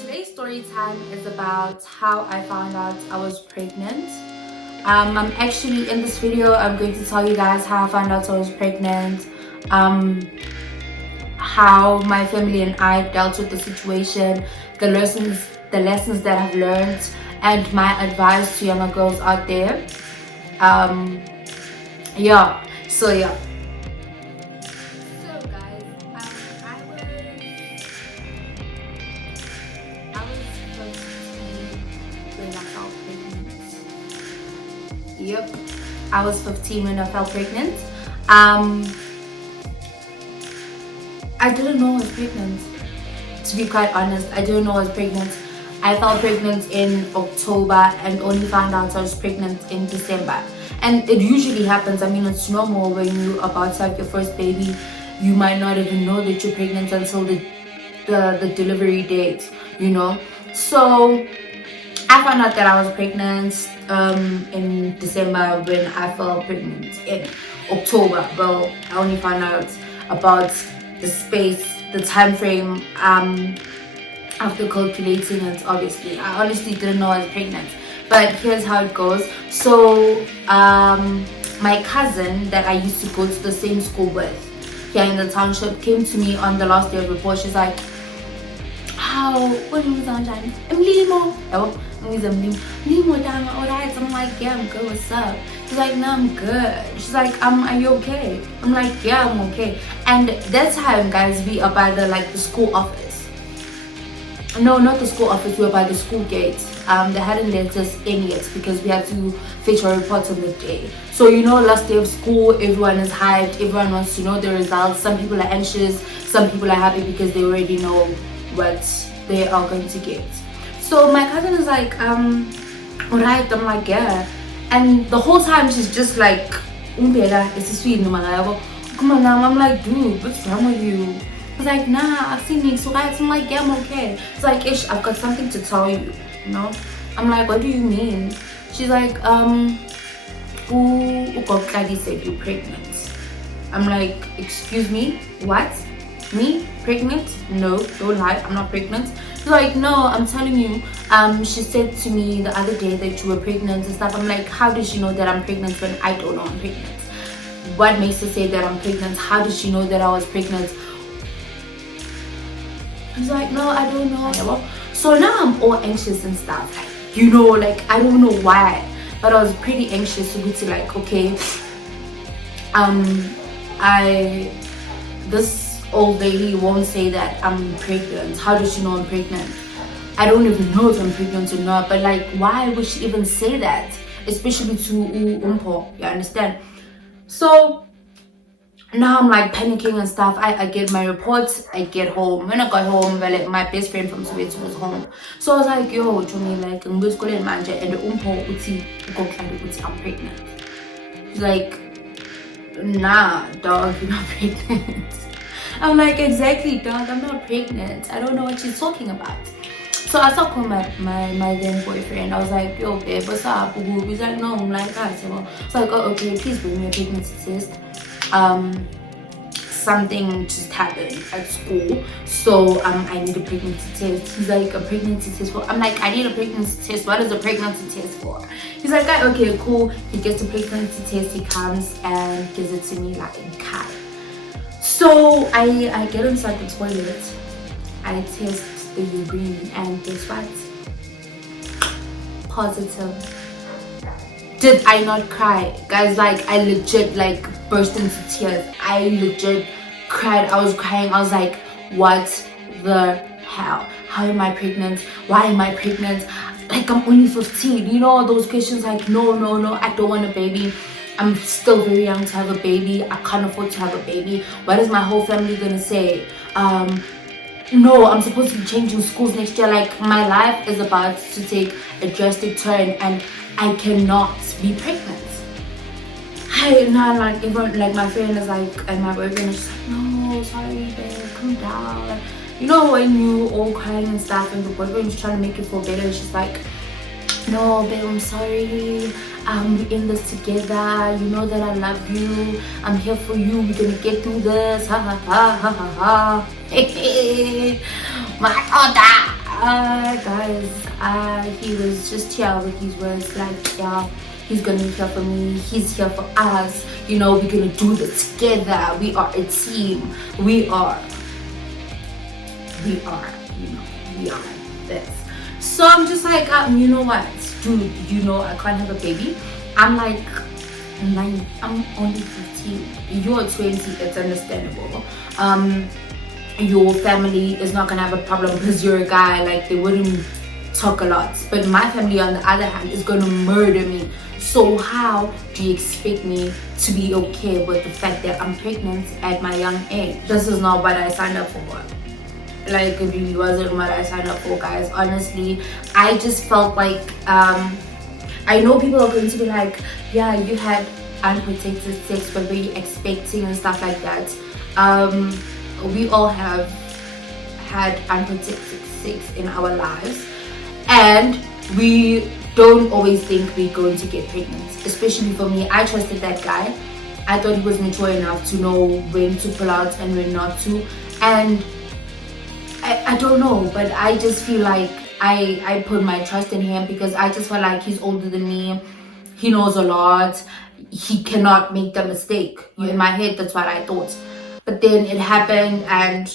Today's story time is about how I found out I was pregnant. I'm actually in this video, I'm going to tell you guys how I found out I was pregnant, how my family and I dealt with the situation, the lessons that I've learned, and my advice to younger girls out there. Yeah. So guys, I was 15 when I felt pregnant. Yep, I was 15 when I felt pregnant. I didn't know I was pregnant. To be quite honest, I didn't know I was pregnant. I felt pregnant in October and only found out I was pregnant in December. And it usually happens. I mean, it's normal when you're about to have your first baby. You might not even know that you're pregnant until the delivery date, you know. So I found out that I was pregnant in December when I felt pregnant in October. Well, I only found out about the time frame after calculating it. Obviously, I honestly didn't know I was pregnant, but here's how it goes. So my cousin that I used to go to the same school with here in the township came to me on the last day of report. She's like, how what is on Jan? I'm like, yeah, I'm good, what's up? She's like, no, I'm good. She's like, are you okay? I'm like, yeah, I'm okay. And that time, guys, we are by the school office. No, not the school office, we were by the school gate. They hadn't let us in yet because we had to fetch our reports on the day. So, you know, last day of school, everyone is hyped, everyone wants to know the results. Some people are anxious, some people are happy because they already know what they are going to get. So my cousin is like, alright. I'm like, yeah. And the whole time she's just like, Umbela, it's sweet. Come on now. I'm like, dude, what's wrong with you? It's like, nah, I've seen so guys. I'm like, yeah, I'm okay. It's like, ish, I've got something to tell you, you know? I'm like, what do you mean? She's like, Ukokadi said you're pregnant. I'm like, excuse me, what? Me? Pregnant? No, don't lie, I'm not pregnant. She's like, no, I'm telling you, she said to me the other day that you were pregnant and stuff. I'm like, how does she know that I'm pregnant when I don't know I'm pregnant? What makes her say that I'm pregnant? How does she know that I was pregnant? I was like, no, I don't know. So now I'm all anxious and stuff, you know, like I don't know why, but I was pretty anxious to be like, okay, this old lady won't say that I'm pregnant. How does she know I'm pregnant? I don't even know if I'm pregnant or not, but like, why would she even say that? Especially to Umpo, you understand? So now I'm like panicking and stuff. I get my reports, I get home. When I got home, well, my best friend from Soweto was home. So I was like, yo, Jumi, like, I'm going to manja and Umpo uti I'm pregnant. He's like, nah, dog, you're not pregnant. I'm like, exactly, dog, I'm not pregnant. I don't know what she's talking about. So I started calling my then boyfriend. I was like, yo, babe, what's up? He's like, no, I'm like, guys. So I was like, oh, okay, please bring me a pregnancy test. Something just happened at school, so I need a pregnancy test. He's like, a pregnancy test for? I'm like, I need a pregnancy test. What is a pregnancy test for? He's like, okay, cool. He gets a pregnancy test. He comes and gives it to me like in car. So I get inside the toilet, I test the urine, and guess what? Positive. Did I not cry? Guys, like, I legit like burst into tears. I legit cried. I was crying. I was like, what the hell? How am I pregnant? Why am I pregnant? Like, I'm only 15. You know, those questions like, no, I don't want a baby. I'm still very young to have a baby. I can't afford to have a baby. What is my whole family gonna say? No, I'm supposed to be changing schools next year. Like, my life is about to take a drastic turn and I cannot be pregnant. Now, like, everyone, like, my friend is like, and my boyfriend is just like, no, sorry, babe, calm down. You know, when you all crying and stuff and the boyfriend is trying to make you feel better, it's just like, no, babe, I'm sorry. we're in this together, you know that I love you, I'm here for you, we're gonna get through this, ha ha ha ha ha ha. My guys, he was just here with his words like, yeah, he's gonna be here for me, he's here for us, you know, we're gonna do this together, we are a team, we are this. So I'm just like, you know what, dude, you know I can't have a baby. I'm like 9, I'm only 15, you're 20, it's understandable. Your family is not gonna have a problem because you're a guy, like they wouldn't talk a lot. But my family on the other hand is gonna murder me. So how do you expect me to be okay with the fact that I'm pregnant at my young age? This is not what I signed up for. Like, it really wasn't what I signed up for, guys. Honestly, I just felt like I know people are going to be like, yeah, you had unprotected sex, but were you expecting and stuff like that. We all have had unprotected sex in our lives, and we don't always think we're going to get pregnant. Especially for me, I trusted that guy. I thought he was mature enough to know when to pull out and when not to. And I don't know, but I just feel like I put my trust in him because I just felt like he's older than me. He knows a lot. He cannot make the mistake. In my head, that's what I thought. But then it happened, and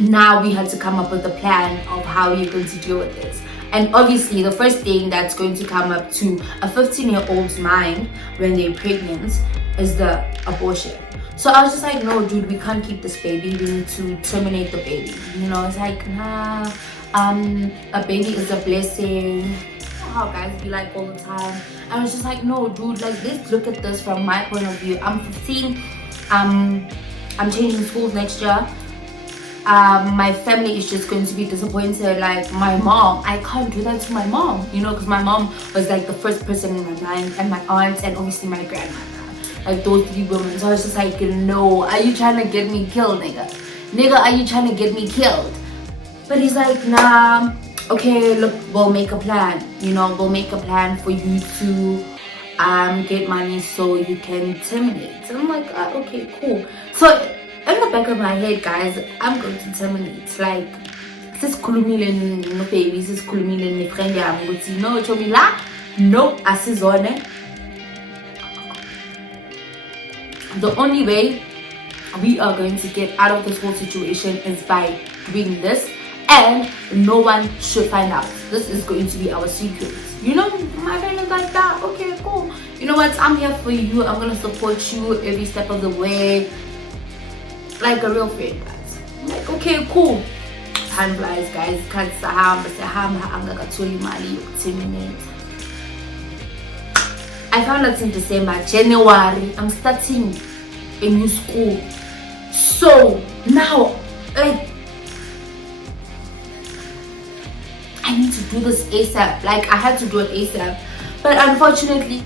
now we had to come up with a plan of how we're going to deal with this. And obviously, the first thing that's going to come up to a 15-year-old's mind when they're pregnant is the abortion. So I was just like, no, dude, we can't keep this baby. We need to terminate the baby. You know, it's like, nah, a baby is a blessing. You know how guys be like all the time. And I was just like, no, dude, like, let's look at this from my point of view. I'm 15. I'm changing schools next year. My family is just going to be disappointed. Like, my mom, I can't do that to my mom, you know, because my mom was like the first person in my mind, and my aunt, and obviously my grandmother. Like, those 3 women. So I was just like, no, are you trying to get me killed, nigga? Nigga, are you trying to get me killed? But he's like, nah, okay, look, we'll make a plan. You know, we'll make a plan for you to get money so you can terminate. And I'm like, okay, cool. So in the back of my head, guys, I'm going to terminate. Like, sisikhulumile no baby, sisikhulumile ne friend yami ukuthi no, Chomila, no, asizone. The only way we are going to get out of this whole situation is by doing this, and no one should find out. This is going to be our secret. You know, my friend is like that. Okay, cool. You know what? I'm here for you. I'm gonna support you every step of the way, like a real friend, guys. I'm like, okay, cool. Time flies, guys. I found out in December. January, I'm starting a new school. So now, like, I need to do this ASAP. Like, I had to do it ASAP. But unfortunately,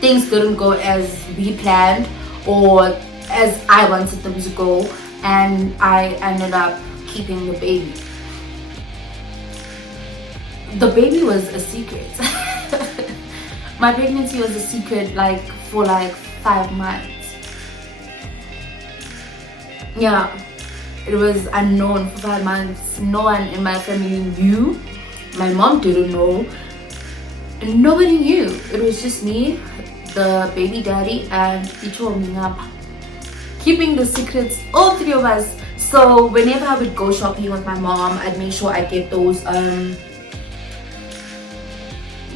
things didn't go as we planned or as I wanted them to go. And I ended up keeping the baby. The baby was a secret. My pregnancy was a secret, like, for like 5 months. Yeah, it was unknown for 5 months. No one in my family knew. My mom didn't know. Nobody knew. It was just me, the baby daddy, and keeping the secrets, all 3 of us. So whenever I would go shopping with my mom, I'd make sure I get those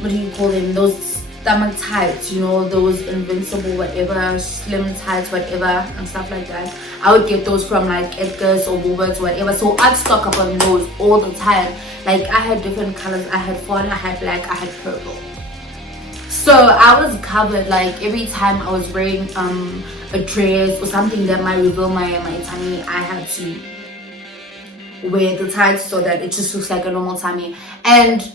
what do you call them, those stomach tights, you know, those invincible whatever, slim tights, whatever, and stuff like that. I would get those from like Edgar's or Woolworths, whatever. So I'd stock up on those all the time. Like, I had different colors. I had fawn, I had black, I had purple. So I was covered. Like, every time I was wearing a dress or something that might reveal my tummy, I had to wear the tights so that it just looks like a normal tummy. And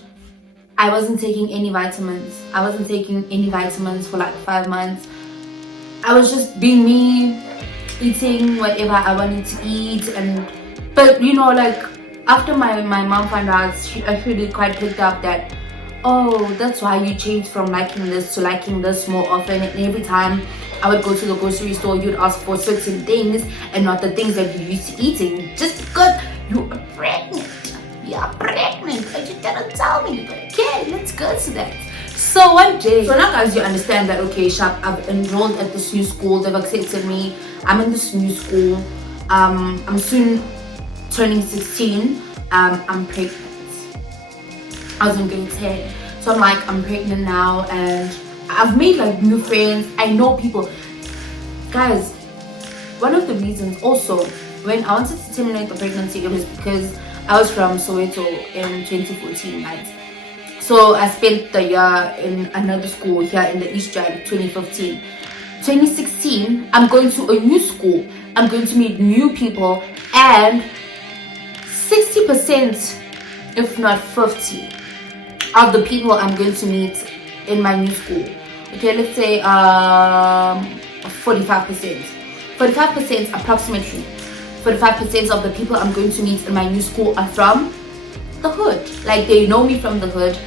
I wasn't taking any vitamins. I wasn't taking any vitamins for like 5 months. I was just being me, eating whatever I wanted to eat. But you know, like, after my mom found out, she actually quite picked up that oh, that's why you changed from liking this to liking this more often. And every time I would go to the grocery store, you'd ask for certain things and not the things that you used to eating, just because you are pregnant. You are pregnant, but you didn't tell me. But okay, let's go to that. So one day, so now guys, you understand that, okay, Sharp, I've enrolled at this new school, they've accepted me, I'm in this new school, I'm soon turning 16, I'm pregnant. I was in grade 10, so I'm like, I'm pregnant now, and I've made like new friends, I know people. Guys, one of the reasons also, when I wanted to terminate the pregnancy, it was because I was from Soweto in 2014, right? So I spent the year in another school here in the East Rand, 2015. 2016, I'm going to a new school. I'm going to meet new people, and 60%, if not 50%, of the people I'm going to meet in my new school. Okay, let's say 45%. 45% approximately. 45% of the people I'm going to meet in my new school are from the hood. Like, they know me from the hood.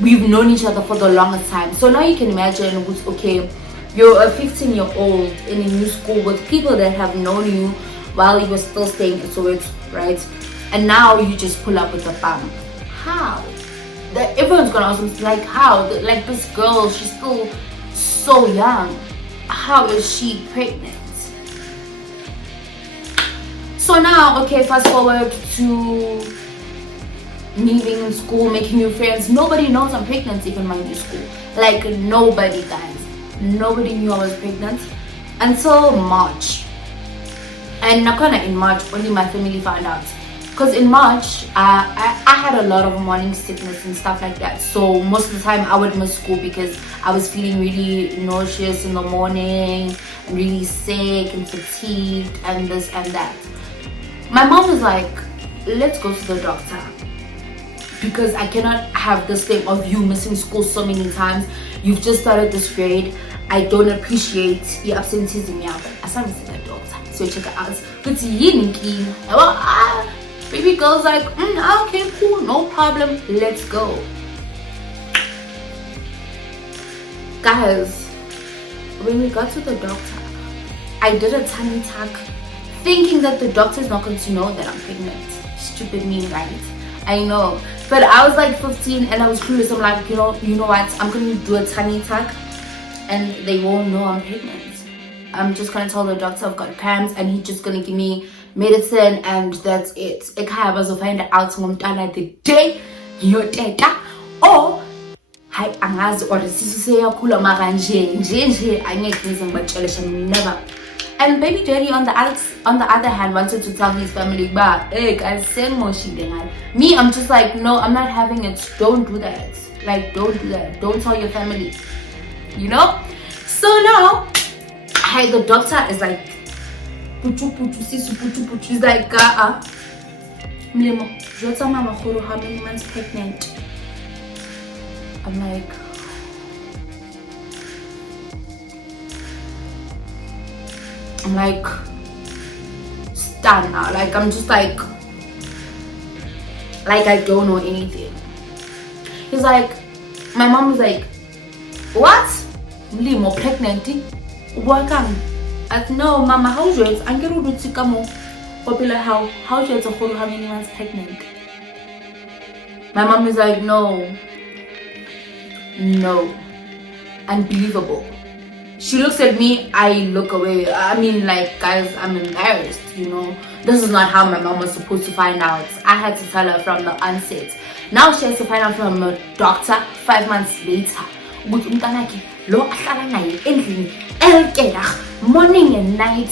We've known each other for the longest time. So now you can imagine, okay, you're a 15-year-old in a new school with people that have known you while you were still staying in Soweto, right? And now you just pull up with a bump. How? Everyone's gonna ask me, like, how? Like, this girl, she's still so young. How is she pregnant? So now, okay, fast forward to me being in school, making new friends. Nobody knows I'm pregnant even in my new school. Like, nobody, guys. Nobody knew I was pregnant until March. And Nakona, in March, only my family found out. Because in March, I had a lot of morning sickness and stuff like that. So most of the time I would miss school because I was feeling really nauseous in the morning and really sick and fatigued and this and that. My mom was like, let's go to the doctor, because I cannot have this thing of you missing school so many times. You've just started this grade. I don't appreciate your absenteeism. I started to the doctor, so check it out. But baby girl's like, okay, cool, no problem, let's go. Guys, when we got to the doctor, I did a tummy tuck, thinking that the doctor's not going to know that I'm pregnant. Stupid me, right? I know. But I was like 15 and I was clueless. I'm like, you know what? I'm going to do a tummy tuck and they won't know I'm pregnant. I'm just going to tell the doctor I've got cramps and he's just going to give me medicine and that's it. Ekhaya bazofind out ngomntwana the day yoteta, or hayi angazi, or isisu seyakhula mara nje angeke ngize ngibatsheleshe, never. And baby daddy on the other hand wanted to tell his family, bah, hey guys, send more shit. Me, I'm just like, no, I'm not having it. Don't do that. Like, don't do that. Don't tell your family. You know? So now, the doctor is like, he's like, Mlemo, how many months pregnant? I'm like stunned now. Like, I'm just like I don't know anything. He's like, my mom was like, what? Mlemo pregnant? Welcome. I said, no, mama, how's yours? I'm going to do more popular how's yours? How many months pregnant? My mom is like, no, unbelievable. She looks at me, I look away. I mean, like, guys, I'm embarrassed, you know. This is not how my mom was supposed to find out. I had to tell her from the onset. Now she has to find out from a doctor 5 months later. Morning and night.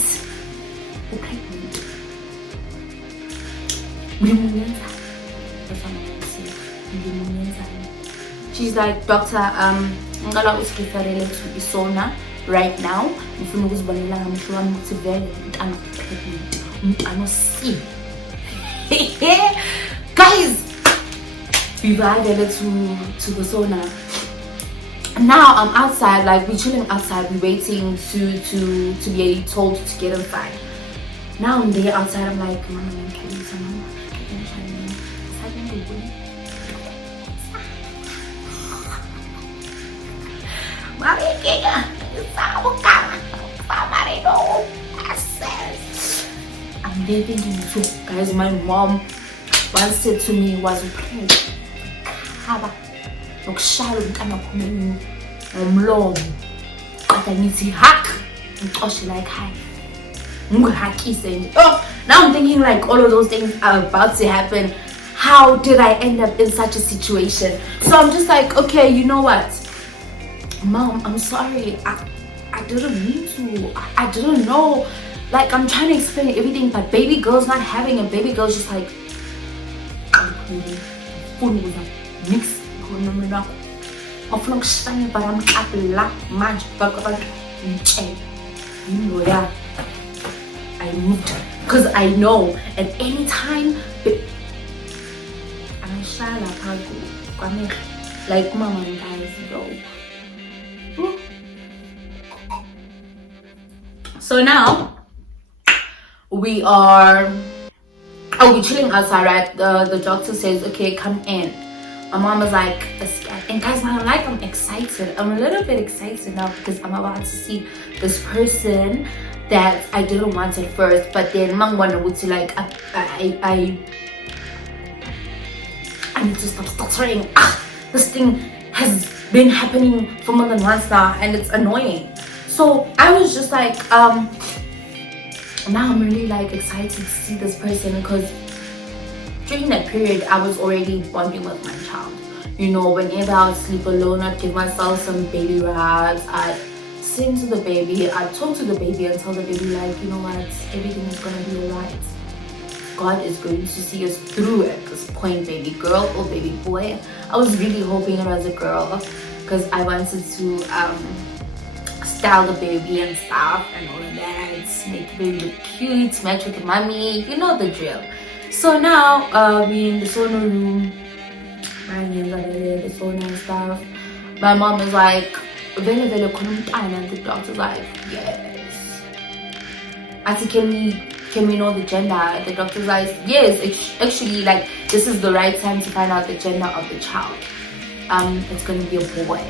She's like, doctor, ngicela usireferele to isona right now. Ngifuna ukuzibonela ngamehlo wami ukuthi vele umntana pregnant, umntana si. Guys, we've arrived to the sauna. Now I'm outside, like we're chilling outside, we're waiting to be told to get inside. Now I'm there outside, I'm like, mama, can you tell mama? I'm there thinking, so guys, my mom once said to me was PREG khaba nokushaya umntana phumeni ngomlomo qeda ngithi hack ngixoshela ekhaya ngihakise nje. Oh, now I'm thinking like all of those things are about to happen. How did I end up in such a situation? So I'm just like, okay, you know what, Mom, I'm sorry, I didn't mean to, I didn't know. Like, I'm trying to explain everything, but baby girl's not having it. Baby girl's just like, mix, but I'm yeah, I moved because I know at any time like mama guys, yo. So now we're chilling outside, right? The doctor says, okay, come in. My mom is like, and guys, I'm excited. I'm a little bit excited now because I'm about to see this person that I didn't want at first, but then Mang wonder would say like, I need to stop stuttering. This thing has been happening for more than once now, and it's annoying. So I was just like, now I'm really like excited to see this person because during that period I was already bonding with my child. You know, whenever I would sleep alone, I'd give myself some baby rubs, I'd sing to the baby, I'd talk to the baby and tell the baby like, you know what, everything is gonna be alright. God is going to see us through at this point, baby girl or baby boy. I was really hoping it was a girl because I wanted to style the baby and stuff and all of that, make the baby look cute, match with the mommy, you know the drill. So now we in the sauna room, my hands are there, the sauna and stuff. My mom is like, and the doctor's like, yes. I said, can we know the gender? The doctor's like, yes, actually, like, this is the right time to find out the gender of the child. It's gonna be a boy.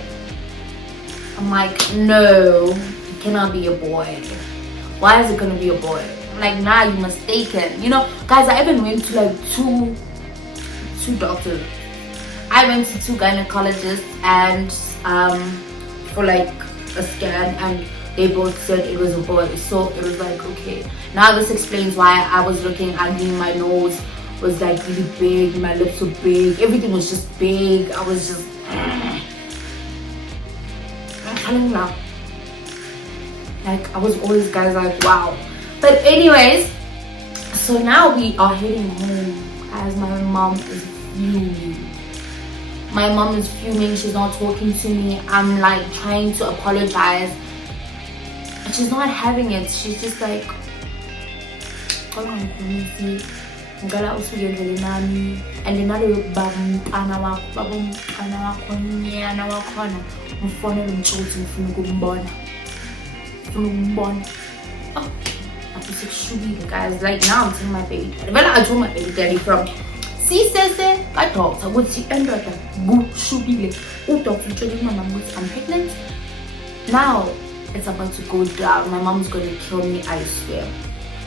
I'm like, no, it cannot be a boy. Why is it gonna be a boy? I'm like, nah, you're mistaken. You know, guys, I even went to like two doctors. I went to 2 gynecologists and for like a scan, and they both said it was a boy. So it was like, okay, now this explains why I was looking ugly. My nose was like really big, my lips were big, everything was just big. I was just like, I was always, guys, like, wow. But anyways, so now we are heading home as my mom is fuming. My mom is fuming, she's not talking to me. I'm like trying to apologize. She's not having it. She's just like, and guys, like, now I'm telling my baby daddy. Well, I told my baby daddy from I talked. I would see Android shubile. Doctor telling my mom I'm pregnant. Now it's about to go down. My mom's gonna kill me, I swear.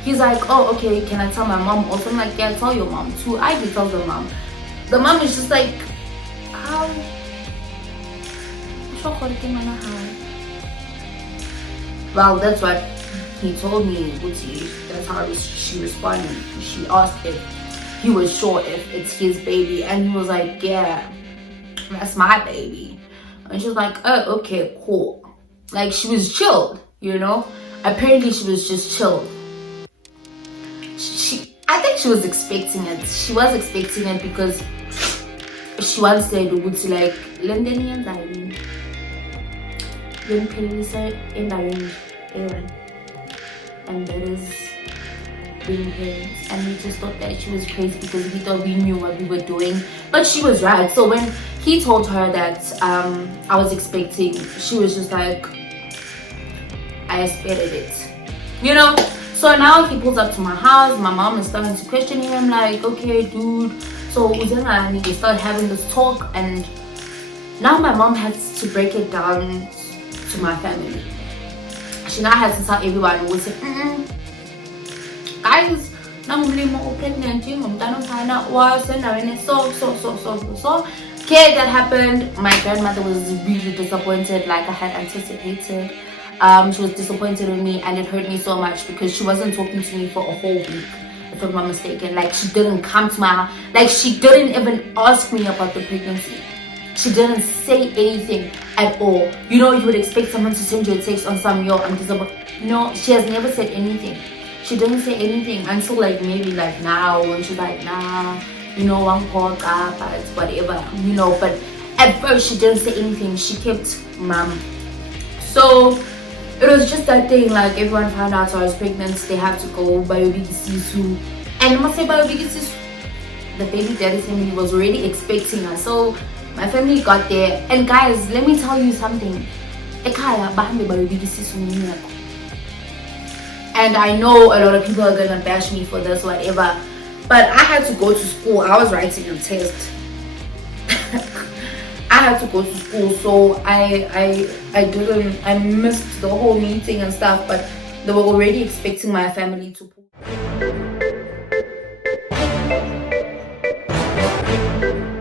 He's like, oh, okay, can I tell my mom also? I'm like, yeah, tell your mom too. I did tell the mom. The mom is just like, how? Well, that's what he told me, that's how she responded. She asked if he was sure if it's his baby, and he was like, yeah, that's my baby. And she was like, oh, okay, cool. Like, she was chilled, you know. Apparently she was just chilled. I think she was expecting it. She was expecting it because she once said, like, Londonians, I mean, and that is being parents. And we just thought that she was crazy because we thought we knew what we were doing, but she was right. So when he told her that I was expecting, she was just like, I expected it, you know. So now he pulls up to my house. My mom is starting to question him, like, okay, dude, so we start having this talk. And now my mom has to break it down to my family. She now has to tell everyone who said, guys, I'm pregnant, so. Okay, that happened. My grandmother was really disappointed, like I had anticipated. She was disappointed in me, and it hurt me so much because she wasn't talking to me for a whole week, if I'm not mistaken. Like, she didn't come to my house. Like, she didn't even ask me about the pregnancy. She didn't say anything at all. You know, you would expect someone to send you a text on some, yo, I'm disappointed. No, she has never said anything. She didn't say anything until like maybe like now, when she's like, nah, you know, one call up, whatever, you know. But at first she didn't say anything. She kept mum. So it was just that thing, like everyone found out I was pregnant. They had to go biobigisisu, and I must say biobigisisu, the baby daddy's family was already expecting us. So my family got there, and guys, let me tell you something. Ekhaya bahambe biobigisisu ngiyakho. And I know a lot of people are gonna bash me for this, whatever. But I had to go to school. I was writing a test. I had to go to school, so I missed the whole meeting and stuff. But they were already expecting my family to pull.